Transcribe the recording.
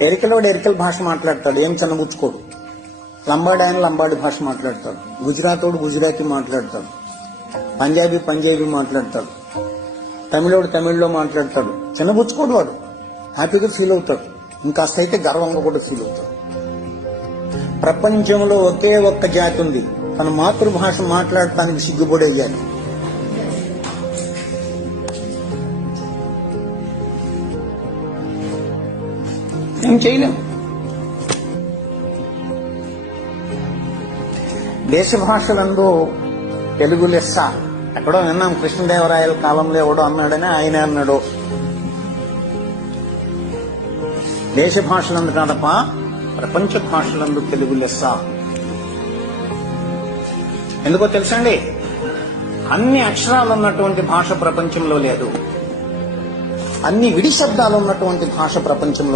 ఎరికలోడు ఎరికల భాష మాట్లాడతాడు, ఏం చిన్నబుచ్చుకోడు. లంబాడి ఆయన లంబాడి భాష మాట్లాడతాడు, గుజరాతోడు గుజరాతీ మాట్లాడతాడు, పంజాబీ పంజాబీ మాట్లాడతాడు, తమిళోడు తమిళ్లో మాట్లాడతాడు. చిన్నబుచ్చుకోడు, వాడు హ్యాపీగా ఫీల్ అవుతాడు, ఇంకాస్త అయితే గర్వంగా కూడా ఫీల్ అవుతాడు. ప్రపంచంలో ఒకే ఒక్క జాతి ఉంది తన మాతృభాష మాట్లాడటానికి సిగ్గుపడేయాలి. ఏం చేయలేం. దేశ భాషలందు తెలుగు లెస్స ఎక్కడో విన్నాం, కృష్ణదేవరాయల కాలంలో ఎవడో అన్నాడని ఆయన అన్నాడు. దేశ భాషలందు కాదప్ప, ప్రపంచ భాషలందు తెలుగు లెస్స. ఎందుకో తెలుసండి, అన్ని అక్షరాలు ఉన్నటువంటి భాష ప్రపంచంలో లేదు, అన్ని విడి శబ్దాలు ఉన్నటువంటి భాష ప్రపంచంలో